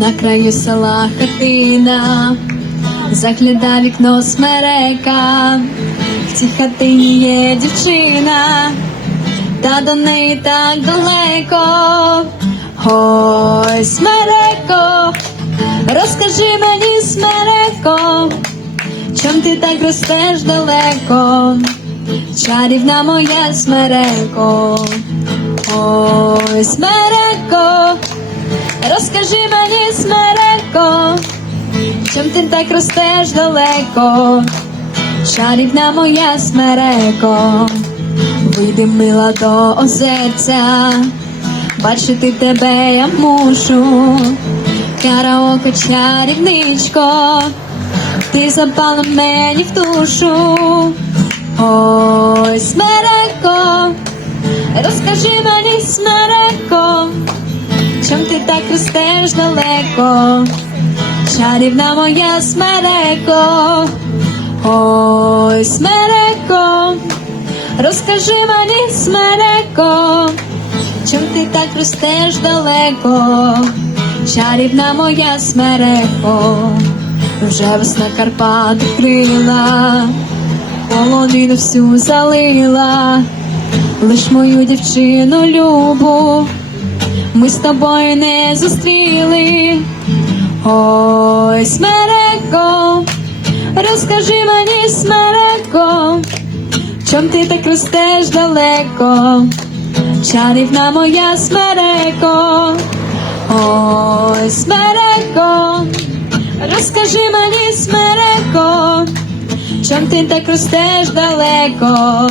На краю села хатина, загляда вікно смерека, в цій хатині є дівчина, та до неї так далеко. Ой, смереко, розкажи мені, смереко, чом ти так ростеш далеко, чарівна моя смереко. Ой, смереко, розкажи мені, смереко, чом ти так ростеш далеко, чарівна моя смереко, вийди мила до озерця, бачити тебе я мушу, караоке чарівничко, ти запала мені в душу. Ой, смереко, розкажи мені, смереко, чом ти так ростеш далеко, чарівна моя смереко, ой, смереко, розкажи мені, смереко, чом ти так ростеш далеко, чарівна моя смереко, вже весна Карпат крила, полонину всю залила, лиш мою дівчину любу, ми з тобою не зустріли. Ой, смереко, розкажи мені, смереко, чом ти так ростеш далеко, чарівна моя смереко, ой, смереко, розкажи мені, смереко, чом ти так ростеш далеко,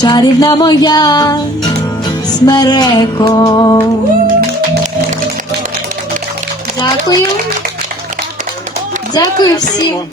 чарівна моя смереко. Дякую. Дякую всім.